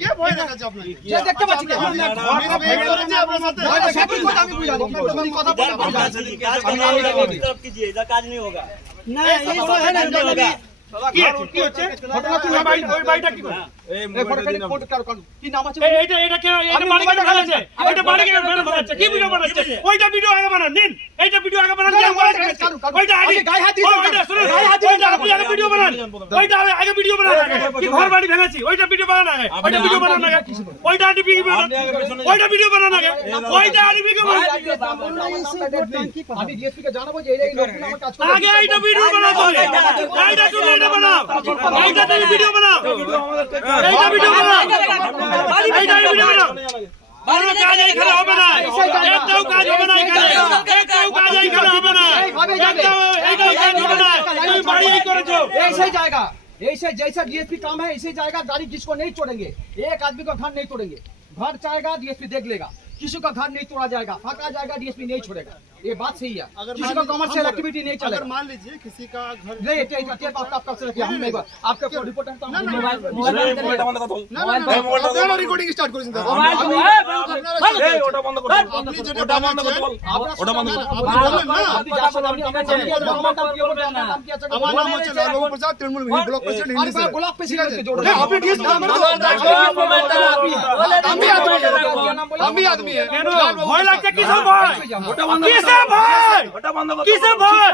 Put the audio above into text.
কে ভয় দেখাচ্ছে আপনাকে সে দেখতে পাচ্ছি কি? আমি ভয় করেছি আপনার সাথে ভয় তো সঠিক কথা আমি বুঝাবো কিন্তু তুমি কথা বলো আমি বুঝাচ্ছি। কাজ नहीं होगा না এই তো হ্যাঁ না नहीं होगा কি আছে কি ঘর বাড়ি ভেঙেছি ওইটা ভিডিও বানান আগে ওইটা ভিডিও বানান আগে ওইটা আগে ভিডিও বানান ওইটা ভিডিও বানান আগে ওইটা আগে ভিডিও আগে এইটা ভিডিও এইটা এইটা তুমি ভিডিও বানাও এইটা ভিডিও বানাও এইটা ভিডিও বানাও কোনো কাজ এখানে হবে না একটাও কাজ হবে না এখানে একটাও কাজ এখানে হবে না একটাও এইটাও কাজ হবে না তুমি বাড়ি এই করেছো ऐसे ही जाएगा ऐसे जैसा डीएसपी काम है ऐसे ही जाएगा गाड़ी किसको नहीं तोड़ेंगे एक आदमी का घर नहीं तोड़ेंगे घर चाहेगा डीएसपी देख लेगा किसी का घर नहीं तोड़ा जाएगा फाका जाएगा डीएसपी नहीं छोड़ेगा ये बात सही है अगर किसी का कॉमर्शियल एक्टिविटी नहीं चलेगा मान लीजिए किसी का घर नहीं टेप आपका मोबाइल रिकॉर्डिंग स्टार्ट कर ওটা বন্ধ করতে ওটা বন্ধ করতে বল ওটা বন্ধ আমার নাম হচ্ছে Lalbabu Prasad Trinamool block president block president আপনি ঠিক আমি আদমি আমি আদমি ভয় লাগছে কিসের ভয় ওটা বন্ধ কিসের ভয় ওটা বন্ধ কিসের ভয়